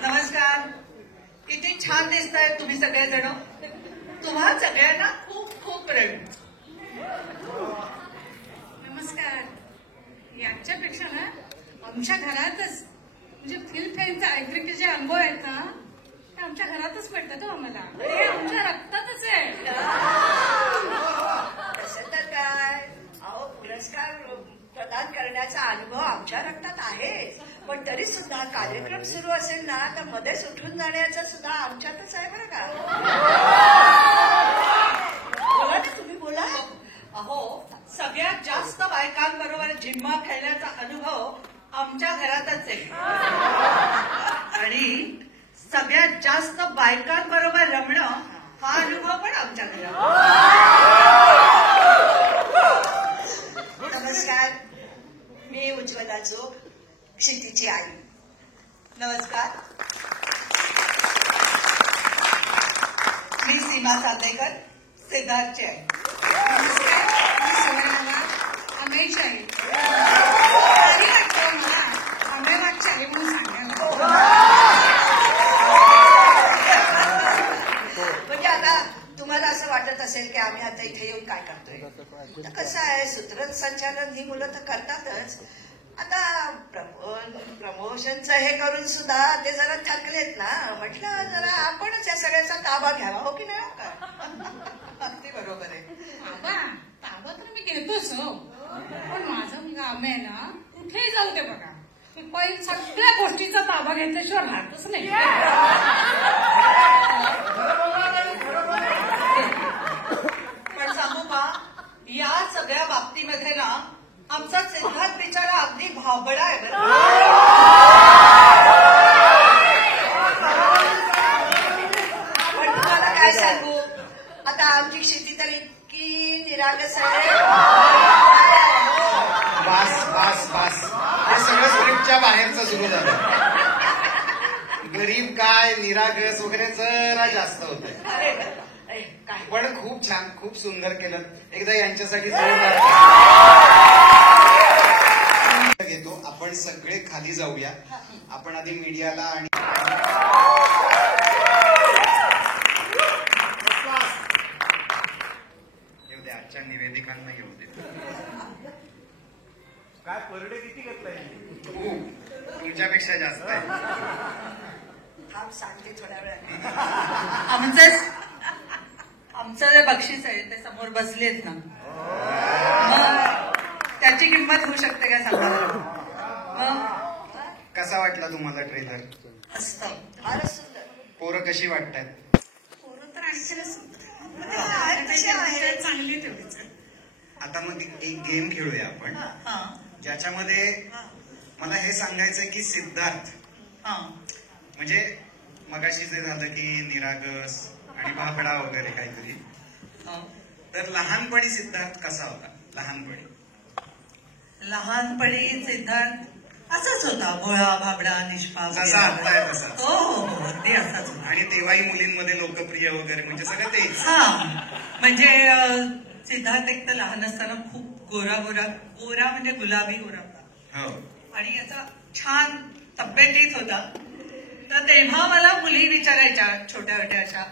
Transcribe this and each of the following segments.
नमस्कार. किती छान दिसताय तुम्ही सगळेजण. तुम्हा सगळ्यांना खूप खूप प्रेम. नमस्कार. याच्यापेक्षा ना आमच्या घरातच म्हणजे फिल्मफेअरचा ऍग्रीचे अनुभव आहेत ना ते आमच्या घरातच भेटतात हो आम्हाला. हे आमच्या रक्तातच आहे. तसं तर काय अहो पुरस्कार प्रदान करण्याचा अनुभव आमच्या रक्तात आहे. पण तरी सुद्धा कार्यक्रम सुरू असेल ना तर मध्येच उठून जाण्याचं सुद्धा आमच्यातच आहे बरं का. बोला ना तुम्ही बोला. अहो सगळ्यात जास्त बायकांबरोबर झिम्मा खेळण्याचा अनुभव आमच्या घरातच आहे. आणि सगळ्यात जास्त बायकांबरोबर रमणं हा अनुभव पण आमच्या घरात. नमस्कार. मी उज्ज्वला जोग, क्षितीची आई. नमस्कार. मी सीमा चांदेकर, सिद्धार्थची आई. नमस्कार. मी सुवर्णा आंबेची आई. तरी वाटतं मला आंबेबागची आई म्हणून सांगायला. म्हणजे आता तुम्हाला असं वाटत असेल की आम्ही आता इथे येऊन काय करतोय. तर कसं आहे सूत्रसंचालन ही मुलं तर करतातच. आता प्रमोशनचं हे करून सुद्धा ते जरा थकलेत ना. म्हटलं जरा आपणच या सगळ्याचा ताबा घ्यावा. हो की नाही. अगदी बरोबर आहे. ताबा तर मी घेतोच हो. पण माझा मुलगा आंबे ना कुठेही जाऊ दे बघा पण सगळ्या गोष्टीचा ताबा घेतल्याशिवाय राहतच नाही. पण सांगू का या सगळ्या बाबतीमध्ये ना आमचा सिद्धार्थ बिचारा अगदी भाबडा आहे बरं. पण तुम्हाला काय सांगू आता आमची शेती तर इतकी निरागस आहे. बास बास बास हे सगळं स्क्रिप्टच्या बाहेरचं सुरू झालं. गरीब काय निरागस वगैरे जरा जास्त होत. पण खूप छान खूप सुंदर केलं. एकदा यांच्यासाठी घेतो. आपण सगळे खाली जाऊया. आपण आधी मीडियाला आणि येऊ दे आजच्या निवेदिकांना येऊ दे. काय परडे किती घेतलाय. तुमच्यापेक्षा जास्त आहे. थांब सांगते थोड्या वेळाने. आमचं जे बक्षीस आहे ते समोर बसलेत ना त्याची किंमत होऊ शकते का सांगा. कसा वाटला तुम्हाला ट्रेलर. मस्त फारच सुंदर. पोरं कशी वाटतात. पोरं तर आणखीनच आहे. चांगली तेवढीच. आता मग एक गेम खेळूया आपण ज्याच्यामध्ये मला हे सांगायचंय की सिद्धार्थ म्हणजे मगाशी जे झालं की निरागस आणि भाबडा वगैरे काहीतरी तर लहानपणी सिद्धार्थ कसा होता? लहानपणी सिद्धार्थ असाच होता, भोळा भाबडा निष्पाप. जसा आता आहे तसा. हो हो हो, ते असाच होता. आणि तेव्हाही मुलींमध्ये लोकप्रिय वगैरे म्हणजे सगळं तेच. हा, म्हणजे सिद्धार्थ एक तर लहान असताना खूप गोरा म्हणजे गुलाबी गोरा होता. हो. आणि याचा छान तब्येतीत होता. तर तेव्हा मला मुली विचारायच्या छोट्या छोट्या अशा,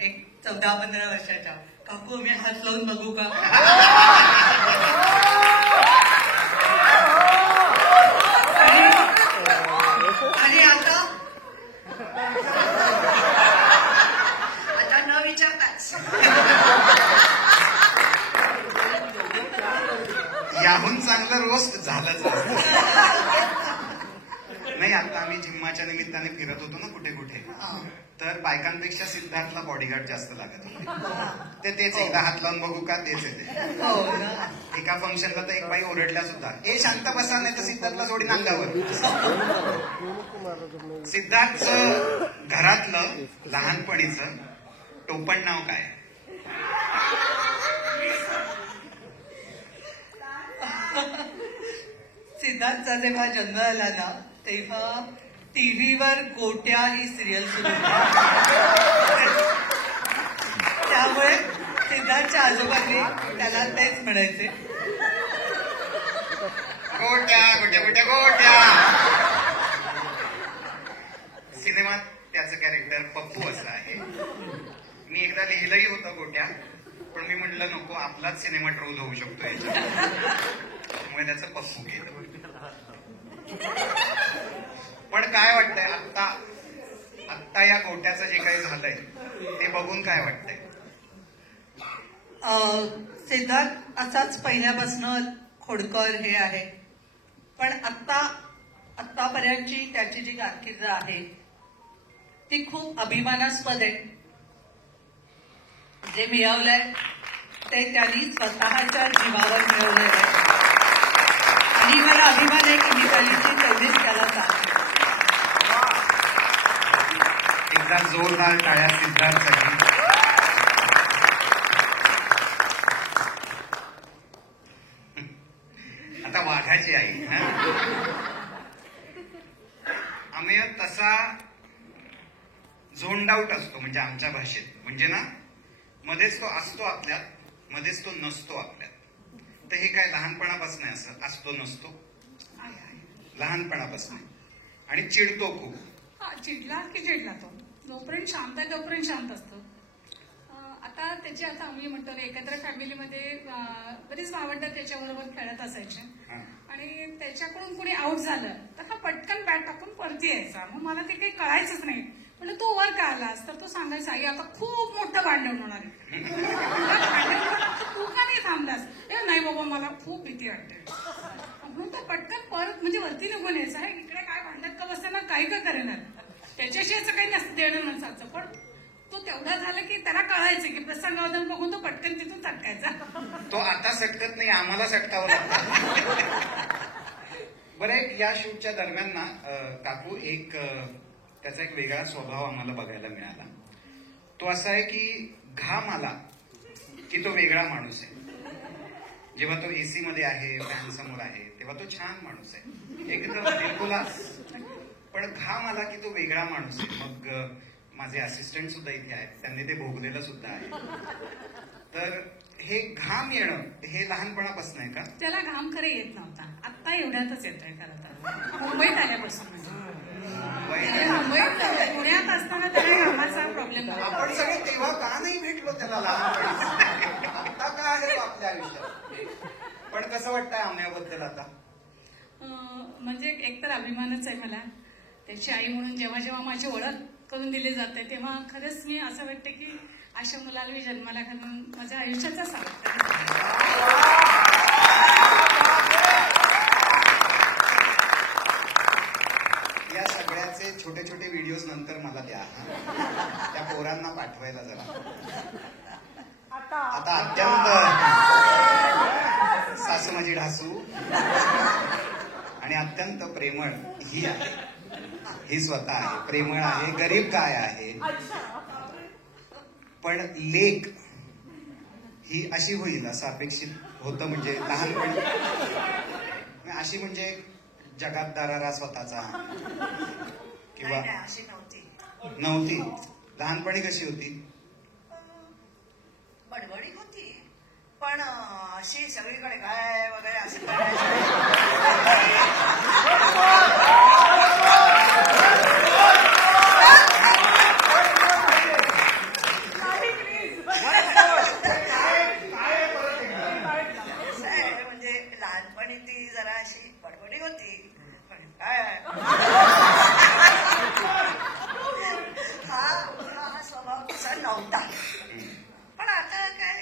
एक 14-15 वर्षाच्या, काकू मी हात लावून बघू का? आणि आता न विचारताच याहून चांगलं रोस्ट झालंच नाही. आता आम्ही जिम्माच्या निमित्ताने फिरत होतो ना कुठे कुठे, तर बायकांपेक्षा सिद्धार्थला बॉडीगार्ड जास्त लागत होते. तेच एकदा हात लावून बघू का, तेच येते. एका फंक्शनला तर एक बाई ओरडल्या सुद्धा, हे शांत बसा नाही तर सिद्धार्थला जोडीन अंगावर. सिद्धार्थचं घरातलं लहानपणीचं टोपण नाव काय? सिद्धार्थचा जेव्हा जन्म झाला ना, तेव्हा टीव्हीवर गोट्या ही सिरियल सुरू होती. त्यामुळे सिद्धार्थच्या आजोबांनी त्याला तेच म्हणायचे, गोट्या गोट्या गोट्या गोट्या. सिनेमात त्याचं कॅरेक्टर पप्पू असं आहे. मी एकदा लिहिलंही होतं गोट्या, पण मी म्हटलं नको, आपलाच सिनेमा ट्रोल होऊ शकतो याच्यात, त्यामुळे त्याचं पप्पू केलं. पण काय वाटतंय आत्ता या गोट्याचं जे काही झालंय ते बघून काय वाटतंय? सिद्धार्थ असाच पहिल्यापासून खोडकर हे आहे, पण आत्तापर्यंतची त्याची जी कारकीर्द आहे ती खूप अभिमानास्पद आहे. जे मिळवलंय ते त्यांनी स्वतःच्या जीवावर मिळवलंय आणि मला अभिमान आहे की मी तेवढीच त्याला सांगते. एकदा जोरदार टाळ्या सिद्धार्थसाठी. आता वाघाची आई अमेय तसा झोंड आउट असतो, म्हणजे आमच्या भाषेत, म्हणजे ना मध्येच तो असतो आपल्यात, मध्येच तो नसतो आपल्यात. तर हे काय लहानपणापासून असं असतो नसतो, लहानपणापासून. आणि चिडतो खूप. चिडला की चिडला तो, जोपर्यंत शांत आहे तोपर्यंत शांत असतो. आता आम्ही म्हणतो एकत्र फॅमिलीमध्ये बरीच भावंड त्याच्याबरोबर खेळत असायचे, आणि त्याच्याकडून कुणी आऊट झालं तर हा पटकन बॅट टाकून परती यायचा. मग मला ते काही कळायचंच नाही. म्हणजे तू वर का आलास तर तो सांगायचा, आई आता खूप मोठं भांडण होणार आहे. तू का नाही थांबलास? नाही बाबा मला खूप भीती वाटते. म्हणून तो पटकन परत म्हणजे वरती निघून यायचा, इकडे काय भांडत का बसताना काही का करेना. त्याच्याशी असं काही नसतं देणं नसायचं, पण तो तेवढा झाला की त्याला कळायचं की प्रसंगावधान बघून तो पटकन तिथून सटकायचा. तो आता सटकत नाही, आम्हाला सटकावं लागतं. बरं, एक या शूटच्या दरम्यान ना काकू त्याचा एक वेगळा स्वभाव आम्हाला बघायला मिळाला. तो असा आहे की घाम आला की तो वेगळा माणूस आहे. जेव्हा तो एसी मध्ये आहे, फॅन समोर आहे, तेव्हा तो छान माणूस आहे, एकदम बिलकुलास. पण घाम आला की तो वेगळा माणूस आहे. मग माझे असिस्टंट सुद्धा इथे आहेत, त्यांनी ते भोगलेलं सुद्धा आहे. तर हे घाम येणं हे लहानपणापासून आहे का? त्याला घाम खरं येत नव्हता, आत्ता एवढ्यातच येतोय खरं तर, मुंबईत आल्यापासून. मुंबईत पुण्यात असताना त्याला घामाचा प्रॉब्लेम झाला. आपण सगळे तेव्हा का नाही भेटलो त्याला लहानपणी? आता काय आहे आपल्या आयुष्यात? पण कसं वाटतंय आम्याबद्दल आता? म्हणजे एकतर अभिमानच आहे मला त्याची आई म्हणून. जेव्हा जेव्हा माझी ओळख करून दिली जाते तेव्हा खरंच मी असं वाटतं की अशा मुलाला मी जन्माला घालून माझ्या आयुष्याचा सार्थ. या सगळ्याचे छोटे छोटे व्हिडिओज नंतर मला द्या, त्या पोरांना पाठवायला जरा. आता अत्यंत सासू माझी ढासू आणि अत्यंत प्रेमळ ही आहे. ही स्वतः आहे, प्रेमळ आहे, गरीब काय आहे, पण लेक ही अशी होईल असं अपेक्षित होतं, म्हणजे लहानपणी अशी म्हणजे जगात दरारा स्वतःचा किंवा नाही, अशी नव्हती. नव्हती. लहानपणी कशी होती? बडबडी होती, पण अशी सगळीकडे काय वगैरे असं करायचं. म्हणजे लहानपणी ती जरा अशी बडबडी होती, पण काय हा स्वभाव तसा नव्हता. पण आता काय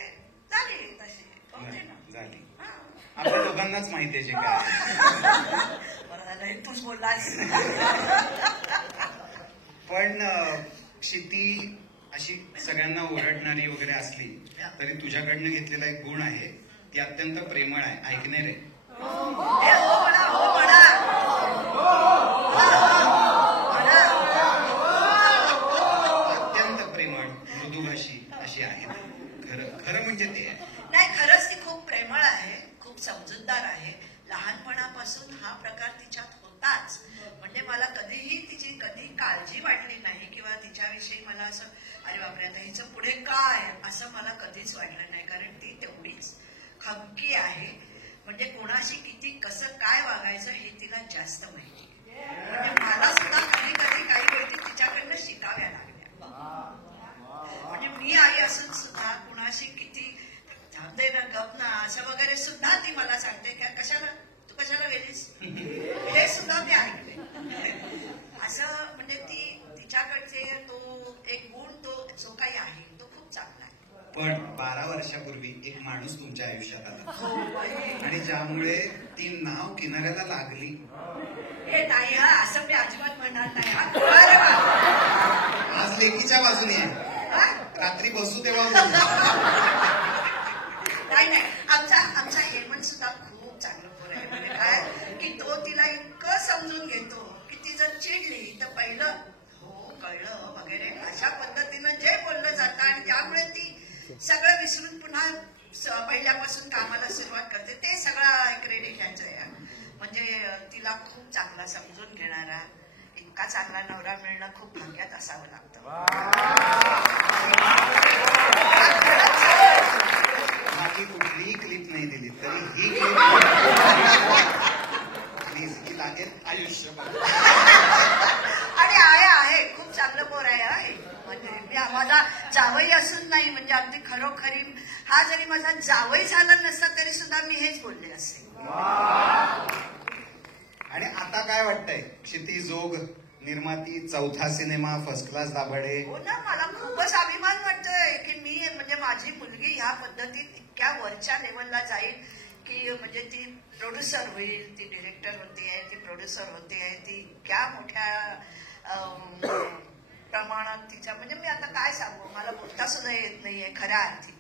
झाली तशी होते ना. झाली. हा. आपल्या दोघांनाच माहिती आहे जे काय. बरं झालं तूच बोललास. पण क्षिती अशी सगळ्यांना ओरडणारी वगैरे असली तरी तुझ्याकडनं घेतलेला एक गुण आहे, ती अत्यंत प्रेमळ आहे. ऐकणे रे. हो म्हणा, हो म्हणा. अत्यंत प्रेमळ, मृदुभाषी अशी आहे. खरं म्हणजे ते आहे. नाही, खरंच ती खूप प्रेमळ आहे, खूप समजूतदार आहे. लहानपणापासून हा प्रकार तिच्यात होताच. म्हणजे मला कधी काळजी वाटली नाही किंवा तिच्याविषयी मला असं अरे बापरे आता हिचं पुढे काय असं मला कधीच वाटलं नाही. कारण ती तेवढीच खमकी आहे. म्हणजे कोणाशी किती कसं काय वागायचं हे तिला जास्त माहिती. म्हणजे मला सुद्धा कधी काही गोष्टी तिच्याकडनं शिकाव्या लागल्या. म्हणजे मी आई असून सुद्धा कुणाशी किती थांबते ना, गप ना, असं वगैरे सुद्धा ती मला सांगते की तू कशाला गेलीस, हे सुद्धा मी ऐकले. असं म्हणजे तिच्याकडचे तो एक गुण जो काही आहे तो खूप चांगला आहे. पण 12 वर्षापूर्वी एक माणूस तुमच्या आयुष्यात आला आणि ज्यामुळे ती नाव किनाऱ्याला लागली. हे नाही हा, असं मी अजिबात म्हणणार नाही हा. आज लेकीच्या बाजूने आहे, रात्री बसू तेव्हा नाही, आमचा हेमंत सुद्धा खूप चांगलं पोर आहे. म्हणजे काय की तो तिला इतकं समजून घेतो की ती जर चिडली तर पहिलं हो कळलं वगैरे अशा पद्धतीनं जे बोललं जातं आणि त्यामुळे ती सगळं विसरून पुन्हा पहिल्यापासून कामाला सुरुवात करते. ते सगळं क्रेडिट यांचं आहे. म्हणजे तिला खूप चांगला समजून घेणारा इतका चांगला नवरा मिळणं खूप भाग्यात असावं लागतं. बाकी कुठलीही क्लिप नाही दिली तरी ही क्लिप प्लीज ही लागेल आयुष्यभर. आणि आहे खूप चांगलं पोर आहे. म्हणजे मी माझा जावई असून नाही, म्हणजे अगदी खरोखरी हा जरी माझा जावई झाला नसता तरी सुद्धा मी हेच बोलले असते. आणि आता काय वाटतंय? क्षिती जोग निर्माती, 4था सिनेमा, फर्स्ट क्लास दाभाडे. हो ना, मला खूपच अभिमान वाटतोय की मी म्हणजे माझी मुलगी ह्या पद्धतीत इतक्या वरच्या लेवलला जाईल की म्हणजे ती प्रोड्युसर होईल. ती डिरेक्टर होते, ती प्रोड्युसर होते, ती इतक्या मोठ्या प्रमाणात तिच्या म्हणजे मी आता काय सांगू, मला बोलता सुद्धा येत नाहीये खऱ्या अर्थी.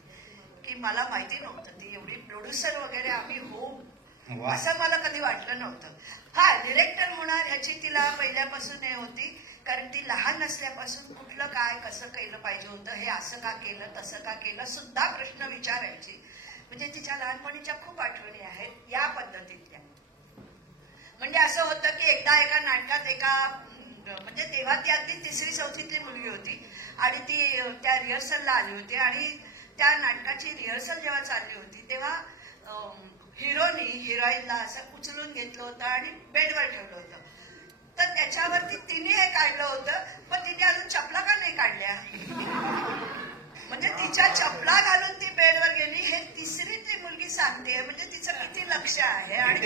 की मला माहिती नव्हतं ती एवढी प्रोड्युसर वगैरे आम्ही होऊ असं मला कधी वाटलं नव्हतं. हा डिरेक्टर होणार ह्याची तिला पहिल्यापासून हे होती, कारण ती लहान असल्यापासून कुठलं काय कसं केलं पाहिजे होतं, हे असं का केलं तसं का केलं सुद्धा प्रश्न विचारायची. म्हणजे तिच्या लहानपणीच्या खूप आठवणी आहेत या पद्धतीतल्या. म्हणजे असं होतं की एकदा एका नाटकात म्हणजे तेव्हा ती अगदी 3री 4थीतली मुलगी होती आणि ती त्या रिहर्सलला आली होती आणि त्या नाटकाची रिहर्सल जेव्हा चालली होती तेव्हा हिरोनी हिरोईनला असं उचलून घेतलं होतं आणि बेडवर ठेवलं होतं. तर त्याच्यावरती तिने हे काढलं होतं, पण तिने अजून चपला का नाही काढल्या. म्हणजे तिच्या चपला घालून ती बेडवर गेली हे 3रीतली मुलगी सांगते. म्हणजे तिचं किती लक्ष आहे आणि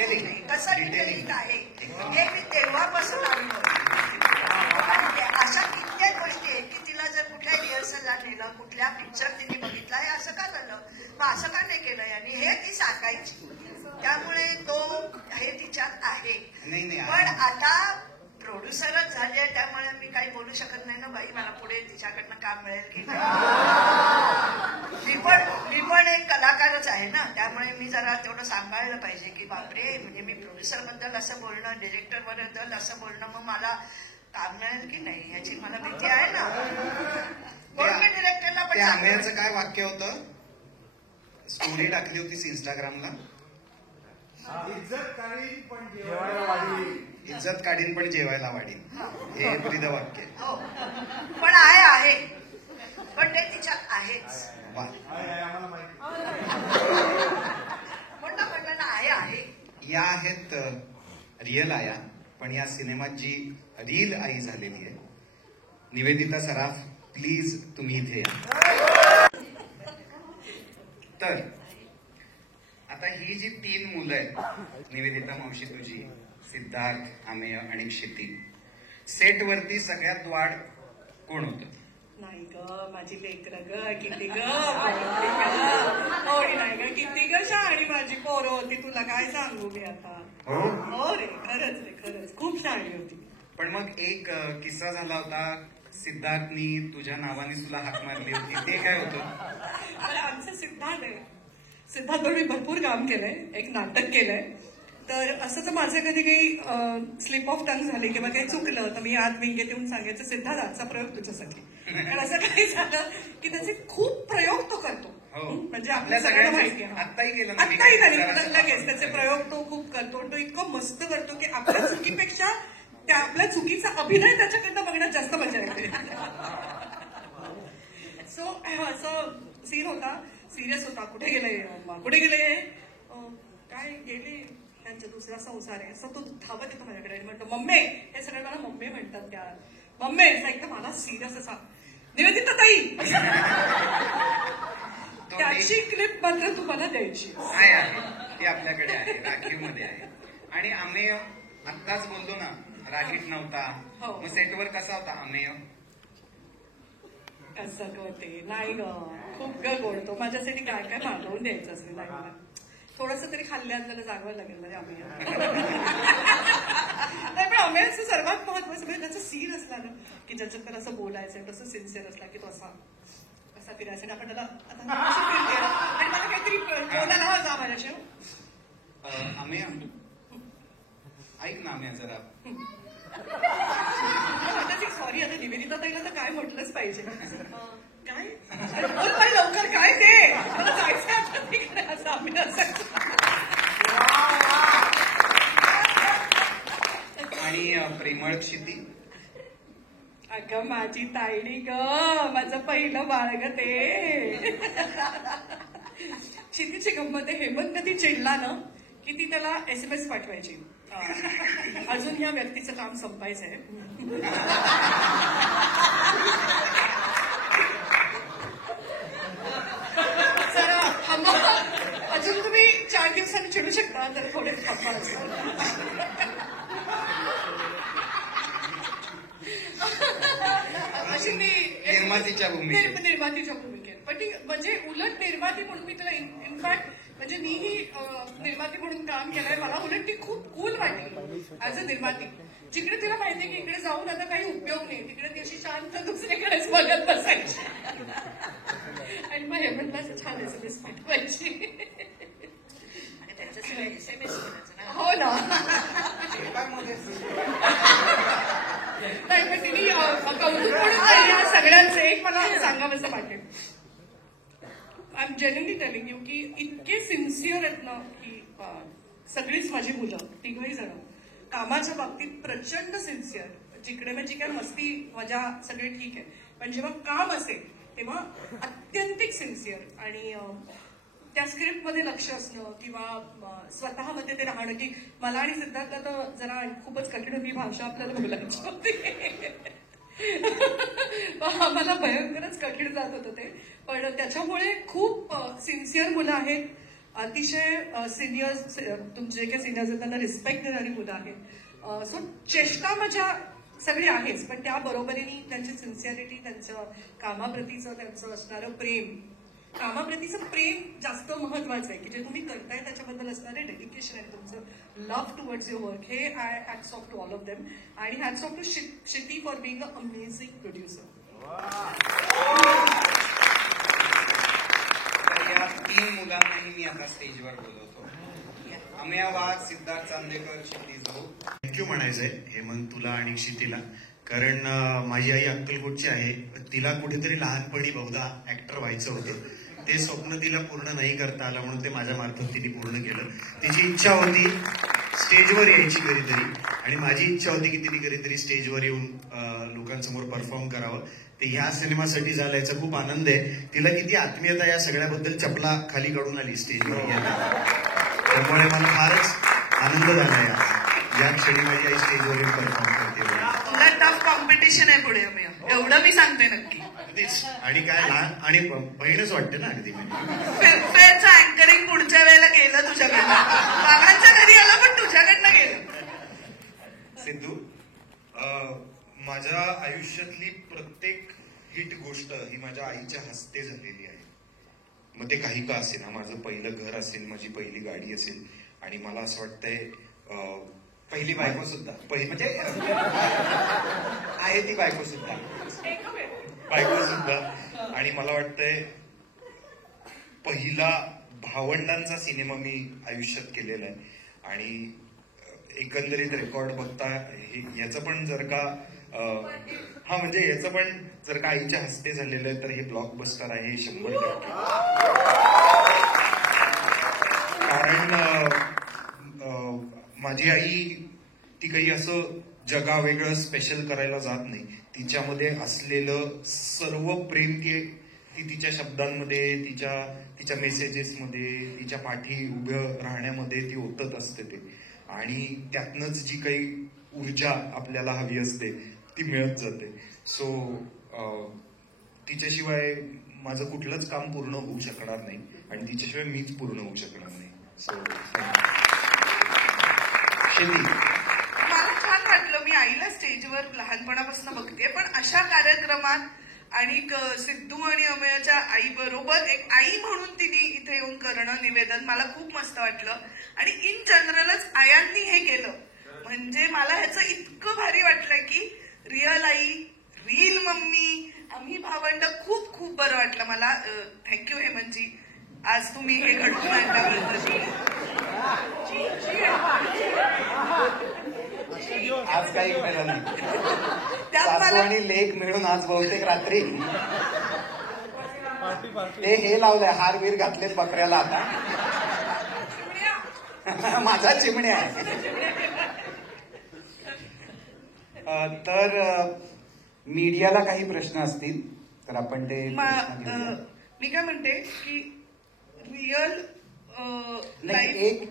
कसं डिटेलिंग आहे हे मी तेव्हापासून अनुभवते. अशा कित्येक गोष्टी आहेत की तिला जर कुठल्या रिहर्सलला नेलं, कुठल्या पिक्चर तिने बघितला हे असं का झालं, मग असं का नाही केलं आणि हे ती सांगायची. त्यामुळे तो हे तिच्यात आहे. पण आता प्रोड्युसरच झाले त्यामुळे मी काही बोलू शकत नाही ना बाई, मला पुढे तिच्याकडनं काम मिळेल की नाही. मी पण एक कलाकारच आहे ना, त्यामुळे मी जरा तेवढं सांभाळलं पाहिजे की बापरे म्हणजे मी प्रोड्युसर बद्दल असं बोलणं, डिरेक्टर बद्दल असं बोलणं, मग मला काम मिळेल की नाही याची मला भीती आहे ना. म्हणून मी डिरेक्टरला पण आमिरचं काय वाक्य होतं? स्टोरी टाकली होतीस इंस्टाग्रामला. इज्जत काढीन पण जेवायला वाढली. इज्जत काढीन पण जेवायला वाढीन, हे ब्रीद वाक्य. हो पण आहे पण ते तिच्यात आहेच. वा. आम्हाला माहिती. म्हटलं ना आहे. या आहेत रिअल आया, पण या सिनेमात जी रील आई झालेली आहे निवेदिता सराफ, प्लीज तुम्ही इथे या. तर आता ही जी 3 मुलं आहेत, निवेदिता मावशी तुझी, सिद्धार्थ, अमेय आणि क्षिती, सेटवरती सगळ्यात वाढ कोण होतं? नाही ग माझी लेकरं ग, किती ग होळी नाही ग, किती ग शहाणी माझी पोरं होती, तुला काय सांगू मी आता. हो रे, खरंच खूप शहाणी होती. पण मग एक किस्सा झाला होता, सिद्धार्थनी तुझ्या नावाने तुला हाक मारली होती, ते काय होतं? अरे आमचं सिद्धार्थवर मी भरपूर काम केलंय, एक नाटक केलंय. तर असं तर माझं कधी काही स्लिप ऑफ टंग झाली किंवा काही चुकलं तर मी आत विंगेत येऊन सांगायचं, सिद्धार्थ आजचा प्रयोग तुझ्यासाठी. कारण असं काही झालं की त्याचे खूप प्रयोग तो करतो. म्हणजे आपल्या सगळ्यांना माहिती आहे. आत्ताही लगेच त्याचे प्रयोग तो खूप करतो. तो इतकं मस्त करतो की आपल्या चुकीपेक्षा त्या आपल्या चुकीचा अभिनय त्याच्याकडनं बघण्यात जास्त मजा येते. सो असं सीन होता, सिरियस होता. कुठे गेले काय गेले, त्यांचा दुसरा संसार आहे. असं तो धावत येतो माझ्याकडे आणि म्हणतो, मम्मी, हे सगळे मला मम्मी म्हणतात त्या, मम्मी. एकदम मला सिरियस असा, निवेदिता ताई. त्याची क्लिप मात्र तुम्हाला द्यायची आहे, ती आपल्याकडे आहे, राखीवमध्ये आहे. आणि अमेय आत्ताच बोलतो ना, रागीट नव्हता. मग सेटवर कसा होता अमेय? कसं करते नाही ग, खूप ग गोडतो. माझ्यासाठी काय काय मागवून द्यायचं असेल नाही, थोडस तरी खाल्ल्यात त्याला जागवायला लागेल म्हणजे अमेय. पण अमेयचं सर्वात महत्वाचं म्हणजे त्याचं सीन असला ना की ज्याच्यात तर असं बोलायचं, तसं सिन्सिअर असला की तो असा फिरायचं. आपण त्याला आता आणि मला काहीतरी बोलायला जा माझ्याशी. अमेय ऐक ना, अमेय जरा सॉरी, आता निवेदिता ताईला तर काय म्हटलंच पाहिजे. काय लवकर काय ते मला जायचं असं आम्ही आणि प्रेमळ क्षिती. अगं माझी ताईडी ग, माझं पहिलं बाळ ग ते. क्षितीची गंमत आहे, हेमंत कधी चिडला ना की ती त्याला SMS पाठवायची, अजून या व्यक्तीचं काम संपायचंय. जरा अजून तुम्ही 4 दिवसांनी चिडू शकता, तर थोडे थांबा. अशी मी निर्मातीच्या भूमिकेत, पण ती म्हणजे उलट निर्माती म्हणून मी त्याला इनफॅक्ट म्हणजे मीही निर्माती म्हणून काम केलंय, मला उलट ती खूप कूल वाटली ऍज अ निर्माती. जिकडे तिला माहितीये की इकडे जाऊन आता काही उपयोग नाही, तिकडे ती अशी शांत दुसरीकडेच बघत बसायची आणि मग हेमंतला असं छान SMS पाठवायची. त्यांच्याशिवाय SMS हो ना. नाही पण तिने कौतुक म्हणून या सगळ्यांचं एक मला सांगावंसं वाटेल. I am genuinely telling you की इतके सिन्सिअर आहेत ना की सगळीच माझी मुलं, 3 जण कामाच्या बाबतीत प्रचंड सिन्सिअर. जिकडे म्हणजे काय मस्ती मजा सगळे ठीक आहे, पण जेव्हा काम असेल तेव्हा अत्यंतिक सिन्सिअर. आणि त्या स्क्रिप्टमध्ये लक्ष असणं किंवा स्वतःमध्ये ते राहणं, की मला आणि सिद्धार्थला तर जरा खूपच कठीण होती भाषा आपल्याला बोलायची होती. आम्हाला भयंकरच कठीण जात होतं ते, पण त्याच्यामुळे खूप सिन्सिअर मुलं आहेत, अतिशय सिनियर्स, तुमचे जे काही सिनियर्स आहेत त्यांना रिस्पेक्ट देणारी मुलं आहेत. सो चेष्टा मजा सगळी आहेच, पण त्या बरोबरीने त्यांची सिन्सिअरिटी, त्यांचं कामाप्रतीचं त्यांचं असणारं प्रेम, कामाप्रतीचं प्रेम जास्त महत्वाचं आहे की जे तुम्ही करताय त्याच्याबद्दल असणारे डेडिकेशन आहे, तुमचं लव्ह टुवर्ड्स युअर वर्क. हे I hats off to all of them आणि hats off to Kshiti for being a amazing producer. या 3 मुलांनाही मी आता स्टेजवर बोलवतो. अमेय वाघ, सिद्धार्थ चांदेकर, क्षिती जाऊ. थँक्यू म्हणायचंय हेमंत तुला आणि क्षितीला, कारण माझी आई अक्कलकोटची आहे, तिला कुठेतरी लहानपणी बहुधा ऍक्टर व्हायचं होतं. ते स्वप्न तिला पूर्ण नाही करता आलं म्हणून ते माझ्या मार्फत तिने पूर्ण केलं. तिची इच्छा होती स्टेजवर यायची कधीतरी आणि माझी इच्छा होती की तिने कधीतरी स्टेजवर येऊन लोकांसमोर परफॉर्म करावं. ते ह्या सिनेमासाठी झालं याचा खूप आनंद आहे. तिला किती आत्मीयता या सगळ्याबद्दल चपला खाली काढून आली स्टेजवर यायला. त्यामुळे मला फारच आनंद झालाय या क्षणी माझी आई स्टेजवर येऊन परफॉर्म करते. तुला टफ कॉम्पिटिशन आहे पुढे अमेय, एवढं मी सांगते नक्की. आणि काय लहान आणि बहीणच वाटते ना अगदी. फिल्मफेअरचं अँकरिंग पुढच्या वेळेला केलं तुझ्याकडनं, बाबांच्या घरी आलं पण तुझ्याकडनं गेलं. सिद्धू, माझ्या आयुष्यातली प्रत्येक हिट गोष्ट ही माझ्या आईच्या हस्ते झालेली आहे. मग ते काही का असेल, माझं पहिलं घर असेल, माझी पहिली गाडी असेल, आणि मला असं वाटतंय पहिली बायको सुद्धा म्हणजे आहे ती बायको सुद्धा आणि मला वाटतंय पहिला भावंडांचा सिनेमा मी आयुष्यात केलेला आहे. आणि एकंदरीत रेकॉर्ड बघता याचं पण जर का म्हणजे याचं पण जर का आईच्या हस्ते झालेलं आहे तर हे ब्लॉकबस्टर आहे 100%. कारण माझी आई ती काही असं जगा वेगळं स्पेशल करायला जात नाही. तिच्यामध्ये असलेलं सर्व प्रेम ती तिच्या शब्दांमध्ये, तिच्या मेसेजेसमध्ये, तिच्या पाठी उभं राहण्यामध्ये ती ओतत असते ते. आणि त्यातनंच जी काही ऊर्जा आपल्याला हवी असते ती मिळत जाते. सो तिच्याशिवाय माझं कुठलंच काम पूर्ण होऊ शकणार नाही आणि तिच्याशिवाय मीच पूर्ण होऊ शकणार नाही. सो मला छान वाटलं. मी आईला स्टेजवर लहानपणापासून बघते, पण अशा कार्यक्रमात आणि सिद्धू आणि अमेयच्या आई बरोबर एक आई म्हणून तिने इथे येऊन करणं निवेदन मला खूप मस्त वाटलं. आणि इन जनरलच आयांनी हे केलं म्हणजे मला ह्याचं इतकं भारी वाटलं की रिअल आई, रिअल मम्मी, आम्ही भावंड, खूप खूप बरं वाटलं मला. थँक्यू हेमंतजी, आज तुम्ही हे घडवून आणल्याबद्दल. आज काही मिळालं नाही. सासू आणि लेक मिळून आज बहुतेक रात्री हे लावलंय, हार वीर घातलेत बकऱ्याला. आता माझा चिमण्या आहे. तर मीडियाला काही प्रश्न असतील तर आपण ते मी काय म्हणते की रिअल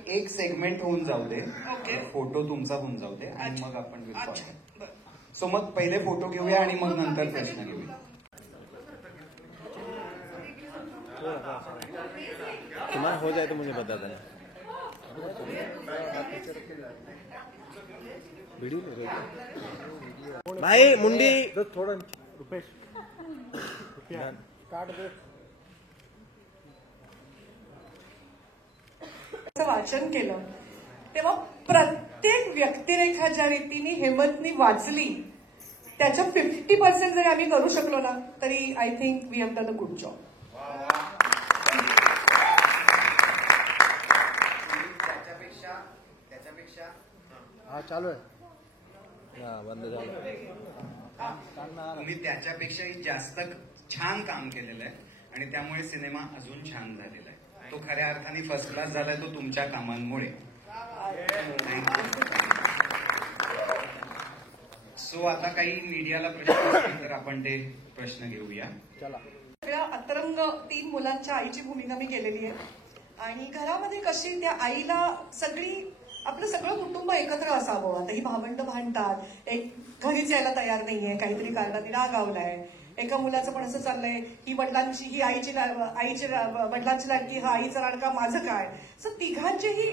एक सेगमेंट होऊन जाऊ दे. ओके. फोटो तुमचा होऊन जाऊ दे आणि मग आपण अच्छा. सो मग पहिले फोटो घेऊया आणि मग नंतर प्रश्न घेऊया. तुम्हारा हो जाए तो मुझे बता देना. भाई मुंडी थोड़ा रुपेश काट दे. वाचन केलं तेव्हा प्रत्येक व्यक्तिरेखा ज्या रीतीने हेमंतनी वाचली त्याच्या 50% जरी आम्ही करू शकलो ना तरी I think we have done a good job. त्याच्यापेक्षा हा चालू आहे. बंद झालं. तुम्ही त्याच्यापेक्षाही जास्त छान काम केलेलं आहे आणि त्यामुळे सिनेमा अजून छान झालेला आहे. तो खऱ्या अर्थाने फर्स्ट क्लास झालाय तो तुमच्या कामांमुळे. सो आता काही मीडियाला प्रश्न असतील तर आपण ते प्रश्न घेऊया. सगळ्या अतरंग 3 मुलांच्या आईची भूमिका मी केलेली आहे आणि घरामध्ये कशी त्या आईला आपलं सगळं कुटुंब एकत्र असावं. आता ही भावंड भांडतात, एक घरीच यायला तयार नाहीये, काहीतरी कारणाने रागावलाय. एका मुलाचं पण असं चाललंय ही वडिलांची, ही आईची वडिलांची लाडकी, हा आईचा लाडका, माझं काय. सो तिघांचेही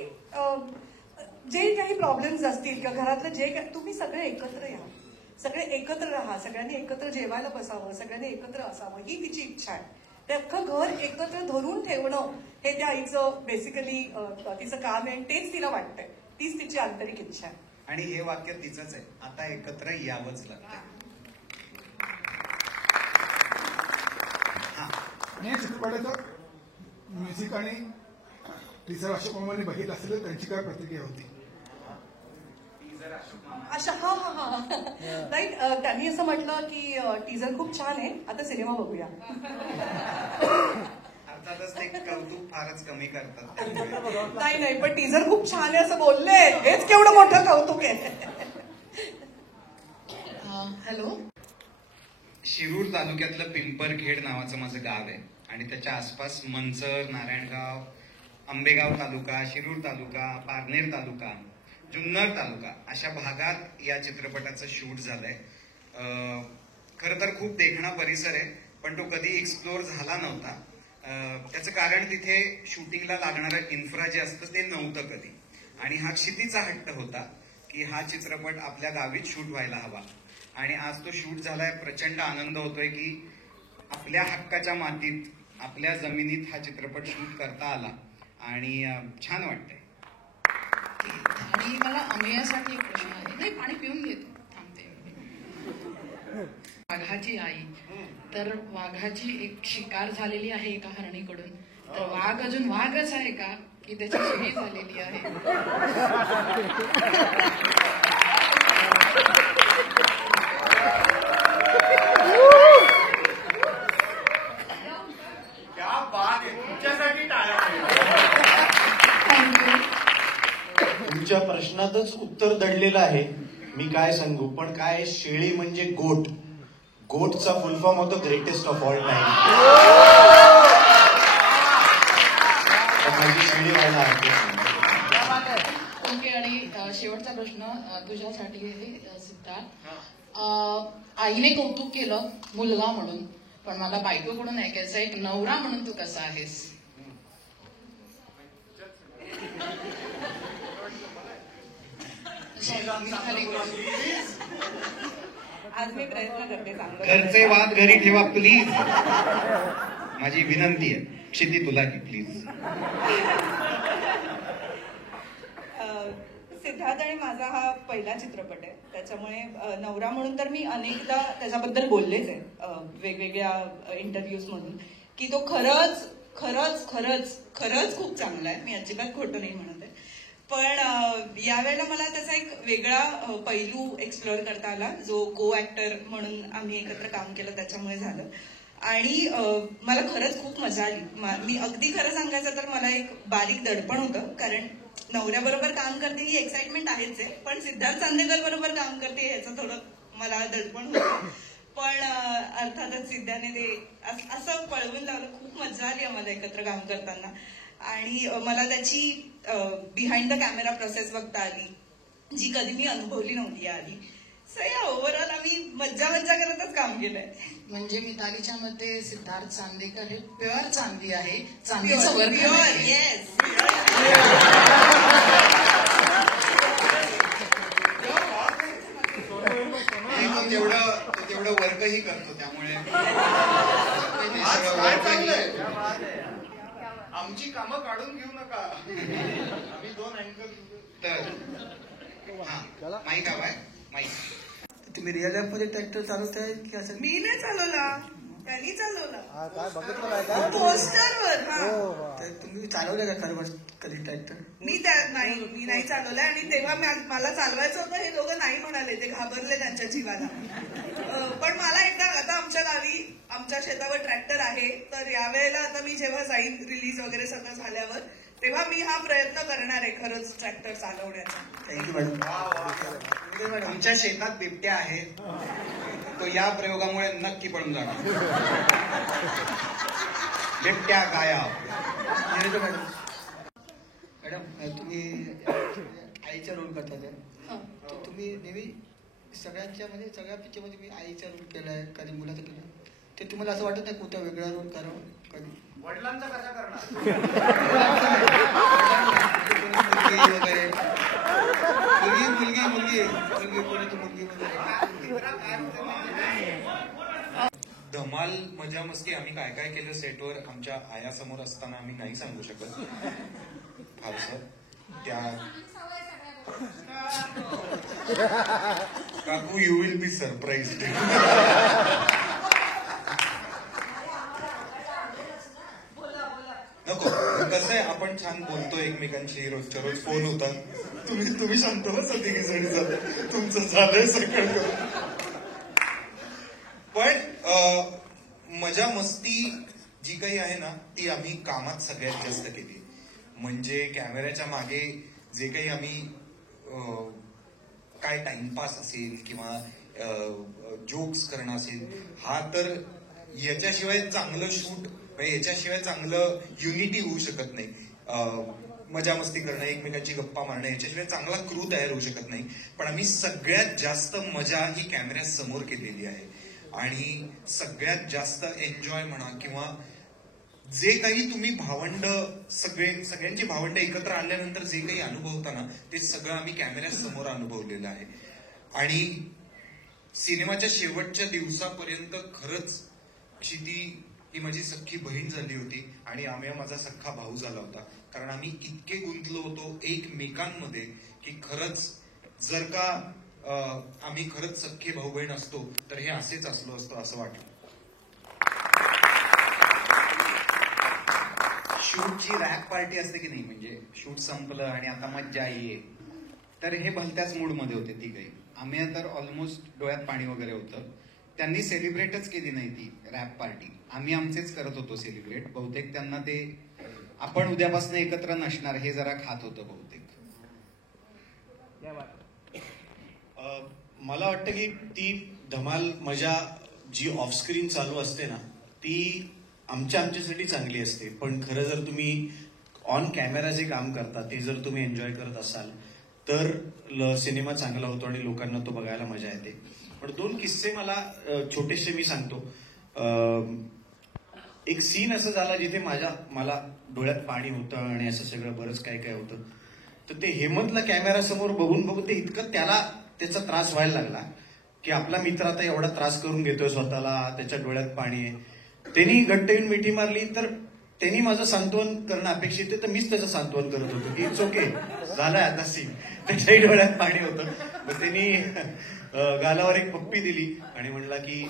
जे काही प्रॉब्लेम्स असतील किंवा घरातलं जे काही, तुम्ही सगळे एकत्र या, सगळे एकत्र राहा, सगळ्यांनी एकत्र जेवायला बसावं, सगळ्यांनी एकत्र असावं, ही तिची इच्छा आहे. ते अख्खं घर एकत्र धरून ठेवणं हे त्या आईचं बेसिकली तिचं काम आहे आणि तेच तिला वाटतंय, तीच तिची आंतरिक इच्छा आहे. आणि हे वाक्य तिचंच आहे, आता एकत्र यावंच लागतं. मी चित्रपटाचं म्युझिक आणि टीचर अशोक मामांनी बघितलं असेल त्यांची काय प्रतिक्रिया होती? अच्छा, हा राईट. त्यांनी असं म्हटलं की टीजर खूप छान आहे, आता सिनेमा बघूया. अर्थातच ते कौतुक फारच कमी करतात त्यामुळे. नाही नाही, पण टीजर खूप छान आहे असं बोलले. हेच केवढं मोठं कौतुक आहे. हॅलो. शिरूर तालुक्यातलं पिंपरखेड नावाचं माझं गाव आहे आणि त्याच्या आसपास मंचर, नारायणगाव, आंबेगाव तालुका, शिरूर तालुका, पारनेर तालुका, जुन्नर तालुका अशा भागात या चित्रपटाचं शूट झालंय. खरं तर खूप देखणा परिसर आहे, पण तो कधी एक्सप्लोअर झाला नव्हता. त्याचं कारण तिथे शूटिंगला लागणारं इन्फ्रा जे असतं ते नव्हतं कधी, आणि हा क्षितीचा हट्ट होता की हा चित्रपट आपल्या गावीच शूट व्हायला हवा. आणि आज तो शूट झालाय. प्रचंड आनंद होतोय की आपल्या हक्काच्या मातीत, आपल्या जमिनीत हा चित्रपट शूट करता आला आणि छान वाटतंय. आणि मला अमेयासाठी एक प्रश्न आहे. नाही, पाणी पिऊन घेतो, थांबते. वाघाची आई, तर वाघाची एक शिकार झालेली आहे एका हरणीकडून, तर वाघ अजून वाघच आहे का की त्याची शिडी झालेली आहे? तुमच्या प्रश्नातच उत्तर दडलेलं आहे. मी काय सांगू, पण काय, शेळी म्हणजे गोट. गोटचा फुल फॉर्म होतो ग्रेटेस्ट ऑफ ऑल टाइम. माझी शेळी व्हायला ओके. आणि शेवटचा प्रश्न तुझ्यासाठी आहे सिद्धार्थ. आईने कौतुक केलं मुलगा म्हणून, पण मला बायकोकडून ऐकायचं एक नवरा म्हणून तू कसा आहेस? आज मी प्रयत्न करते चांगलं. घरचे वाद घरी ठेवा प्लीज, माझी विनंती आहे. क्षिती तुला की प्लीज. सिद्धार्थ आणि माझा हा पहिला चित्रपट आहे, त्याच्यामुळे नवरा म्हणून तर मी अनेकदा त्याच्याबद्दल बोललेच आहे वेगवेगळ्या इंटरव्ह्यूज मधून, की तो खरंच खरंच खरंच खरंच खूप चांगला आहे. मी अजिबात खोटं नाही म्हणत आहे. पण यावेळेला मला त्याचा एक वेगळा पैलू एक्सप्लोअर करता आला, जो को ऍक्टर म्हणून आम्ही एकत्र काम केलं त्याच्यामुळे झालं. आणि मला खरंच खूप मजा आली. मी अगदी खरं सांगायचं तर मला एक बारीक दडपण होतं, कारण नवऱ्याबरोबर काम करते ही एक्साइटमेंट आहेच आहे, पण सिद्धार्थ चांदेकर बरोबर काम करते याचं थोडं मला दडपण होतं. पण अर्थातच सिद्धाने ते असं पळवून लावलं. खूप मजा आली आम्हाला एकत्र काम करताना, आणि मला त्याची बिहाइंड द कॅमेरा प्रोसेस बघता आली, जी कधी मी अनुभवली नव्हती आधी. सो या ओव्हरऑल आम्ही मज्जा करतच काम केलंय. म्हणजे मितालीच्या मते सिद्धार्थ चांदेकर हे प्युअर चांदी आहे, चांदीचं वर्क आहे. येस. तेवढं वर्कही करतो, त्यामुळे आमची कामं काढून घेऊ नका. आम्ही 2 अँकर. तर हा माईक हवाय. माईक. तुम्ही रिअल लाईफ मध्ये ट्रॅक्टर चालवताय की असं? मी नाही चालवला, त्यांनी चालवला. काय बघितलं नाही का? पोस्टरवर. तर तुम्ही चालवलंय का खरं कधी ट्रॅक्टर? मी नाही चालवलंय, आणि तेव्हा मला चालवायचं होतं, हे दोघं नाही म्हणाले, ते घाबरले त्यांच्या जीवाला. पण मला एकदा, आता आमच्या गावी आमच्या शेतावर ट्रॅक्टर आहे, तर यावेळेला आता मी जेव्हा जाईन रिलीज वगैरे सगळं झाल्यावर, तेव्हा मी हा प्रयत्न करणार आहे खरंच ट्रॅक्टर चालवण्याचा. Thank you madam. आमच्या शेतात बिबट्या आहे, तो या प्रयोगामुळे नक्की पडून जाणार. बिबट्या गायब. मॅडम तुम्ही आईचा रोल करता तर तुम्ही नेहमी सगळ्या पिक्चरमध्ये मी आईचा रोल केलाय, कधी मुलाचा केला, ते तुम्हाला असं वाटत नाही कोणता वेगळा रोल करावा कधी? वडिलांचा कसा करणार? वगैरे मुलगी कोणाची मुलगी धमाल मजा मस्ती आम्ही काय काय केलं सेटवर आमच्या आयासमोर असताना आम्ही नाही सांगू शकत फारसं. त्या काकू यू विल बी सरप्राईज्ड. नको, कसं आहे आपण छान बोलतो एकमेकांशी, रोजच्या रोज फोन होतात. तुम्ही शांत बसा, तिघी जणी जातात, तुमचं झालंय सगळं. पण मजा मस्ती जी काही आहे ना ती आम्ही कामात सगळ्यात जास्त केली. म्हणजे कॅमेऱ्याच्या मागे जे काही आम्ही काय टाइमपास असेल किंवा जोक्स करणं असेल, हा तर याच्याशिवाय चांगलं शूट, याच्याशिवाय चांगलं युनिटी होऊ शकत नाही. मजा मस्ती करणं, एकमेकांची गप्पा मारणं, याच्याशिवाय चांगला क्रू तयार होऊ शकत नाही. पण आम्ही सगळ्यात जास्त मजा ही कॅमेऱ्यासमोर केलेली आहे. आणि सगळ्यात जास्त एन्जॉय म्हणा किंवा जे काही तुम्ही भावंड सगळ्यांची भावंड एकत्र आल्यानंतर जे काही अनुभवता ना, ते सगळं आम्ही कॅमेऱ्यासमोर अनुभवलेलं आहे. आणि सिनेमाच्या शेवटच्या दिवसापर्यंत खरंच अशी ही माझी सख्खी बहीण झाली होती आणि आम्ही माझा सख्खा भाऊ झाला होता. कारण आम्ही इतके गुंतलो होतो एकमेकांमध्ये की खरंच जर का आम्ही खरंच सख्खे भाऊ बहीण असतो तर हे असेच असलो असतो असं वाटलं. शूटची रॅप पार्टी असते की नाही, म्हणजे शूट संपलं आणि आता मज्जा ये, तर हे भलत्याच मूडमध्ये होते ती काही. आम्ही तर ऑलमोस्ट डोळ्यात पाणी वगैरे होतं. त्यांनी सेलिब्रेटच केली नाही ती रॅप पार्टी, आम्ही आमचेच करत होतो सेलिब्रेट. बहुतेक त्यांना ते आपण उद्यापासून एकत्र नसणार हे जरा खात होतं बहुतेक. मला वाटतं की ती धमाल मजा जी ऑफस्क्रीन चालू असते ना, ती आमच्यासाठी चांगली असते. पण खरं जर तुम्ही ऑन कॅमेरा जे काम करता ते जर तुम्ही एन्जॉय करत असाल तर सिनेमा चांगला होतो आणि लोकांना तो बघायला मजा येते. पण 2 किस्से मला छोटेसे मी सांगतो. एक सीन असं झाला जिथे मला डोळ्यात पाणी होतं आणि असं सगळं बरंच काय काय होतं. तर ते हेमंतला कॅमेरा समोर बघून ते इतकं त्याचा त्रास व्हायला लागला की आपला मित्र आता एवढा त्रास करून घेतोय स्वतःला, त्याच्या डोळ्यात पाणी आहे. त्यांनी घट्ट येऊन मिठी मारली तर त्यांनी माझं सांत्वन करणं अपेक्षित आहे, तर मीच त्याचं सांत्वन करत होतो की इट्स ओके, झालाय आता सीन. त्याच्याही डोळ्यात पाणी होतं. मग त्यांनी गालावर एक पप्पी दिली आणि म्हणला की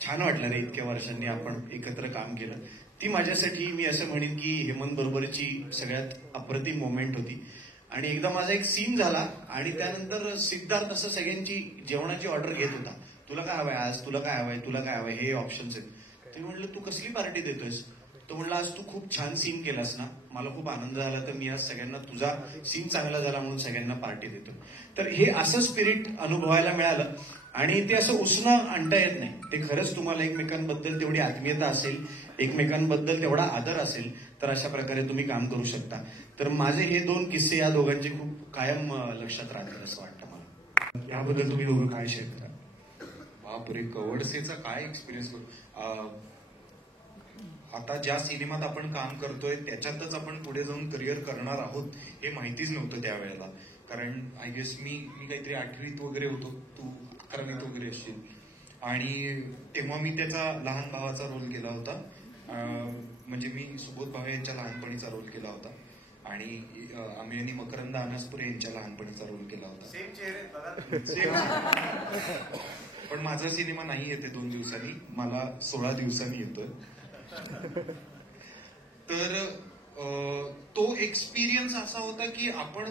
छान वाटलं रे, इतक्या वर्षांनी आपण एकत्र काम केलं. ती माझ्यासाठी मी असं म्हणेन की हेमंत बरोबरची सगळ्यात अप्रतिम मोमेंट होती. आणि एकदा माझा एक सीन झाला आणि त्यानंतर सिद्धार्थ असं सगळ्यांची जेवणाची ऑर्डर घेत होता. तुला काय हवंय आज, तुला काय हवंय, तुला काय हवंय, हे ऑप्शन्स आहेत. ते म्हणलं तू कसली पार्टी देतोयस. तो म्हणला आज तू खूप छान सीन केलास ना, मला खूप आनंद झाला, तर मी आज सगळ्यांना तुझा सीन चांगला झाला म्हणून सगळ्यांना पार्टी देतो. तर हे असं स्पिरिट अनुभवायला मिळालं आणि ते असं उसणं आणता येत नाही. ते खरंच तुम्हाला एकमेकांबद्दल तेवढी आत्मीयता असेल, एकमेकांबद्दल तेवढा आदर असेल तर अशा प्रकारे तुम्ही काम करू शकता. तर माझे हे 2 किस्से या दोघांचे खूप कायम लक्षात राहतील असं वाटतं मला. याबद्दल तुम्ही दोघं काय शेअर करा. बापरे, कवडसेचा काय एक्सपिरियन्स. आता ज्या सिनेमात आपण काम करतोय त्याच्यातच आपण पुढे जाऊन करिअर करणार आहोत हे माहितीच नव्हतं त्यावेळेला. कारण आय गेस मी काहीतरी 8वीत वगैरे होतो, तू 11वीत वगैरे असशील. आणि तेव्हा मी त्याचा लहान भावाचा रोल केला होता. म्हणजे मी सुबोध भावे यांच्या लहानपणीचा रोल केला होता आणि आम्ही आणि मकरंद अनासपुरे यांच्या लहानपणीचा रोल केला होता. पण माझा सिनेमा नाही येते 2 दिवसांनी, मला 16 दिवसांनी येतोय. तर तो एक्सपिरियन्स असा होता की आपण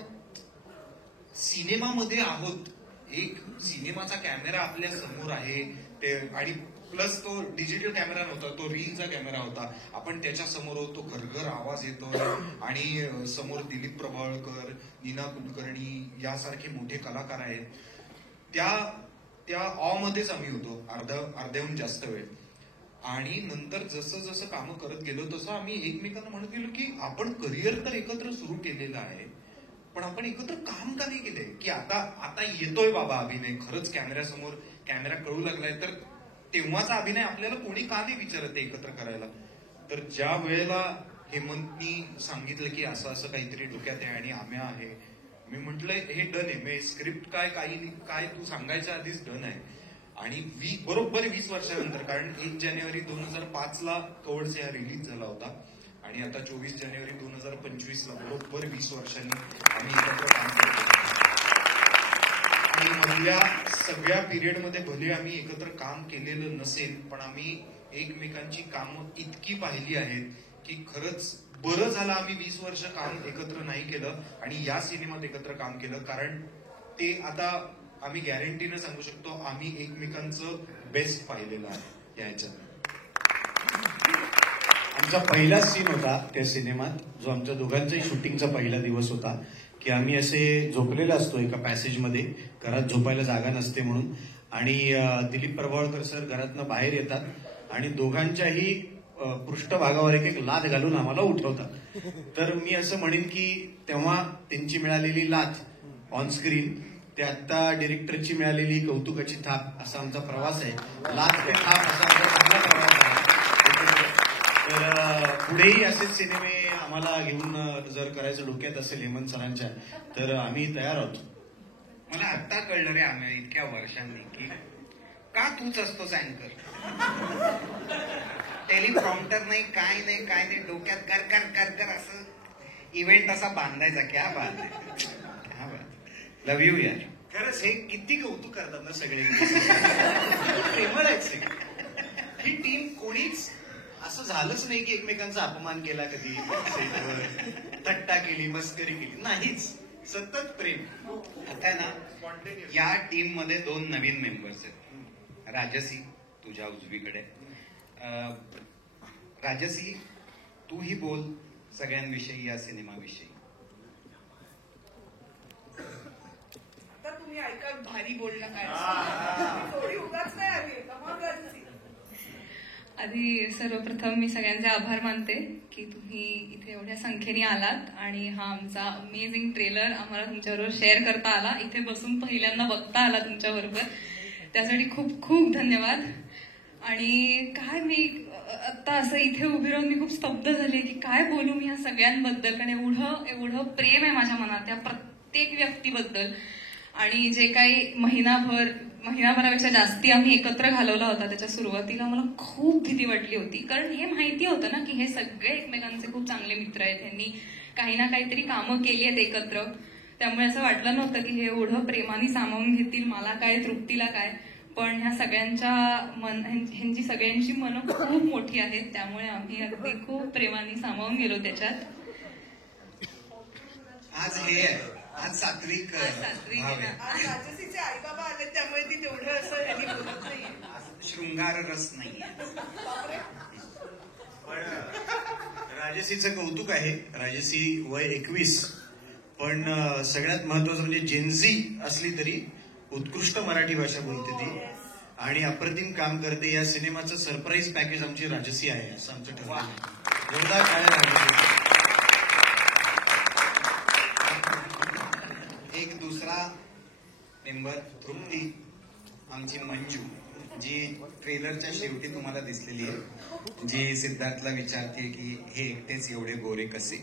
सिनेमामध्ये आहोत, एक सिनेमाचा कॅमेरा आपल्या समोर आहे ते, आणि प्लस तो डिजिटल कॅमेरा नव्हता, तो रीलचा कॅमेरा होता. आपण त्याच्या समोर होतो, घरघर आवाज येतो आणि समोर दिलीप प्रभावळकर, नीना कुलकर्णी यासारखे मोठे कलाकार आहेत. त्या ऑमध्येच आम्ही होतो अर्ध्याहून जास्त वेळ. आणि नंतर जसं जसं कामं करत गेलो तसं आम्ही एकमेकांना म्हणत गेलो की आपण करिअर तर एकत्र सुरू केलेलं आहे, पण आपण एकत्र काम का नाही केलंय. की आता येतोय बाबा अभिनय, खरंच कॅमेऱ्यासमोर कॅमेरा कळू लागलाय, तर तेव्हाचा अभिनय आपल्याला कोणी का नाही विचारत एकत्र करायला. तर ज्या वेळेला हेमंतनी सांगितलं की असं असं काहीतरी डोक्यात आहे आणि आम्ही आहे, मी म्हटलंय हे डन आहे. मी स्क्रिप्ट काय तू सांगायच्या आधीच डन आहे. आणि बरोबर 20 वर्षानंतर, कारण 1 जानेवारी 2005ला कवडसे हा रिलीज झाला होता आणि आता 24 जानेवारी 2025ला बरोबर 20 वर्षांनी आम्ही एकत्र काम करतो. आणि मधल्या सगळ्या पिरियडमध्ये भले आम्ही एकत्र काम केलेलं नसेल, पण आम्ही एकमेकांची कामं इतकी पाहिली आहेत की खरंच बरं झालं आम्ही 20 वर्ष काम एकत्र नाही केलं आणि या सिनेमात एकत्र काम केलं. कारण ते आता आम्ही गॅरंटीनं सांगू शकतो आम्ही एकमेकांचं बेस्ट पाहिलेलं आहे याच्यात. आमचा पहिलाच सीन होता त्या सिनेमात, जो आमच्या दोघांचाही शूटिंगचा पहिला दिवस होता, की आम्ही असे झोपलेलो असतो एका पॅसेजमध्ये, घरात झोपायला जागा नसते म्हणून, आणि दिलीप प्रभावळकर सर घरातनं बाहेर येतात आणि दोघांच्याही पृष्ठभागावर एक लाथ घालून आम्हाला उठवतात. तर मी असं म्हणेन की तेव्हा त्यांची मिळालेली लाथ ऑन स्क्रीन, ते आता डिरेक्टरची मिळालेली कौतुकाची थाप असा आमचा प्रवास आहे. लाथ ते थाप असा आमचा चांगला प्रवास आहे. तर पुढेही असेच सिनेमे आम्हाला घेऊन जर करायचं डोक्यात असेल हेमंत सरांच्या, तर आम्ही तयार आहोत. मला आत्ता कळलं रे आम्ही इतक्या वर्षांनी की का तूच असतोस अँकर. टेलिप्रॉम्प्टर नाही, काय नाही, डोक्यात कर कर कर कर असं इव्हेंट असा बांधायचा. क्या बात आहे, क्या बात. लव्ह यू यार. खरंच हे किती कौतुक करतात ना सगळे, प्रेमळ आहेत सगळे. ही टीम कोणीच असं झालंच नाही की एकमेकांचा अपमान केला कधी, थट्टा केली, मस्करी केली, नाहीच. सतत प्रेम. आता ना या टीम मध्ये 2 नवीन मेंबर्स आहेत. राजसी तुझ्या उजवीकडे. राजसी, तूही बोल सगळ्यांविषयी, या सिनेमाविषयी. आता तुम्ही ऐका भारी बोलणं काय, थोडी उगाच नाही आली. आधी सर्वप्रथम मी सगळ्यांचे आभार मानते की तुम्ही इथे एवढ्या संख्येने आलात आणि हा आमचा अमेझिंग ट्रेलर आम्हाला तुमच्याबरोबर शेअर करता आला, इथे बसून पहिल्यांदा बघता आला तुमच्याबरोबर, त्यासाठी खूप खूप धन्यवाद. आणि काय मी आता असं इथे उभी राहून मी खूप स्तब्ध झाली की काय बोलू मी या सगळ्यांबद्दल, कारण एवढं प्रेम आहे माझ्या मनात त्या प्रत्येक व्यक्तीबद्दल. आणि जे काही महिनाभरापेक्षा जास्ती आम्ही एकत्र घालवला होता, त्याच्या सुरुवातीला मला खूप भीती वाटली होती, कारण हे माहिती होतं ना की हे सगळे एकमेकांचे खूप चांगले मित्र आहेत, त्यांनी काही ना काहीतरी कामं केली आहेत एकत्र, त्यामुळे असं वाटलं नव्हतं की हे एवढं प्रेमाने सामावून घेतील, मला काय तृप्तीला काय. पण ह्या ह्यांची सगळ्यांची मनं खूप मोठी आहेत, त्यामुळे आम्ही अगदी खूप प्रेमाने सामावून गेलो त्याच्यात. आज सात्विक राजसीचे आई बाबा आले त्यामुळे ती तेवढं असं यांनी बोलत नाही, शृंगार रस नाहीये. पण राजसीचं कौतुक आहे. राजसी वय 21, पण सगळ्यात महत्वाचं म्हणजे जेनझी असली तरी उत्कृष्ट मराठी भाषा बोलते ती आणि अप्रतिम काम करते. या सिनेमाचं सरप्राईज पॅकेज आमची राजसी आहे असं आमचं ठरवलं. जोरदार टाळ्या लागल्या. एक दुसरा मेंबर तृप्ती, आमची मंजू, जी ट्रेलरच्या शेवटी तुम्हाला दिसलेली आहे, जी सिद्धार्थला विचारते की हे एकटेच एवढे गोरे कसे,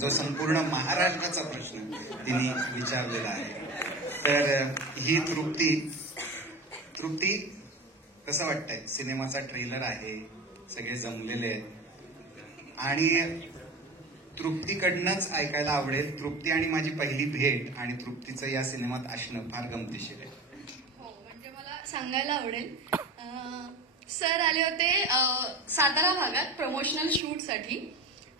जो संपूर्ण महाराष्ट्राचा प्रश्न तिने विचारलेला आहे. तर ही तृप्ती कसं वाटतंय? सिनेमाचा ट्रेलर आहे, सगळे जमलेले आहेत आणि तृप्तीकडनंच ऐकायला आवडेल. तृप्ती आणि माझी पहिली भेट आणि तृप्तीचं या सिनेमात असणं फार गमतीशीर आहे. हो, म्हणजे मला सांगायला आवडेल, सर आले होते सातारा भागात प्रमोशनल शूटसाठी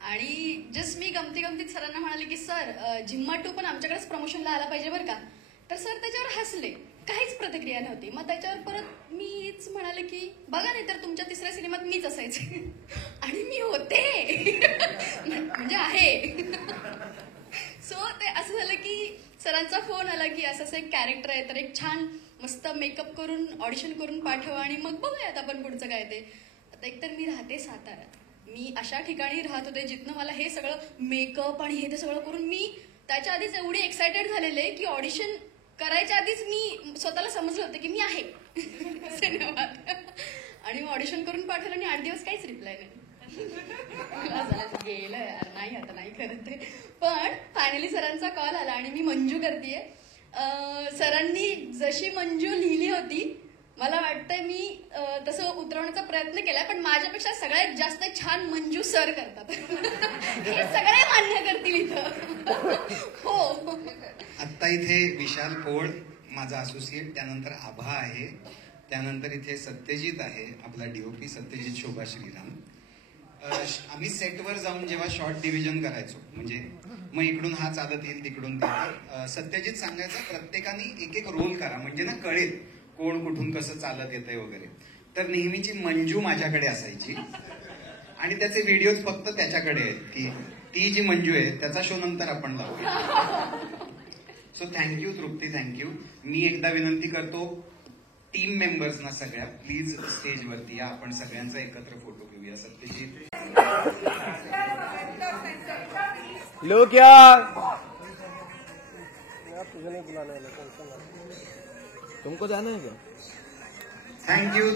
आणि जस्ट मी गमतीत सरांना म्हणाले की सर झिम्मा 2 पण आमच्याकडेच प्रमोशनला आला पाहिजे बरं का. तर सर त्याच्यावर हसले, काहीच प्रतिक्रिया नव्हती. मग त्याच्यावर परत मीच म्हणाले की बघा नाही तर तुमच्या 3ऱ्या सिनेमात मीच असायचे आणि मी होते म्हणजे आहे. सो ते असं झालं की सरांचा फोन आला की असं एक कॅरेक्टर आहे, तर एक छान मस्त मेकअप करून ऑडिशन करून पाठवा आणि मग बघूयात आपण पुढचं काय ते. आता एकतर मी राहते साताऱ्यात, मी अशा ठिकाणी राहत होते जिथनं मला हे सगळं मेकअप आणि हे ते सगळं करून मी त्याच्या आधीच एवढी एक्सायटेड झालेले की ऑडिशन करायच्या आधीच मी स्वतःला समजलं होतं की मी आहे सिनेमात. आणि ऑडिशन करून पाठवलं आणि 8 दिवस काहीच रिप्लाय नाही. गेलं यार, नाही आता नाही करत ते. पण फायनली सरांचा कॉल आला आणि मी मंजू करतेय. सरांनी जशी मंजू लिहिली होती मला वाटतंय मी तसं उतरवण्याचा प्रयत्न केलाय, पण माझ्यापेक्षा सगळ्यात जास्त छान मंजू सर करतात. हे सगळे मान्य करतील इथं. हो. आत्ता इथे विशाल पोळ माझा असोसिएट, त्यानंतर आभा आहे, त्यानंतर इथे सत्यजित आहे, आपला डीओपी सत्यजित शोभा श्रीराम. आम्ही सेटवर जाऊन जेव्हा शॉर्ट डिव्हिजन करायचो, म्हणजे मग इकडून हा चालत येईल तिकडून ते, सत्यजित सांगायचं प्रत्येकाने एक रोल करा म्हणजे ना कळेल कोण कुठून कसं चालत येतंय वगैरे. तर नेहमीची मंजू माझ्याकडे असायची आणि त्याचे व्हिडिओज फक्त त्याच्याकडे आहेत की ती जी मंजू आहे त्याचा शो नंतर आपण लावूया. सो थँक्यू तृप्ती, थँक्यू. मी एकदा विनंती करतो टीम मेंबर्सना सगळ्या, प्लीज स्टेजवरती या, आपण सगळ्यांचा एकत्र फोटो घेऊया. सत्यजित लो क्या तुझे नहीं बुलाना है, तुमको जाना है क्या? थँक्यू.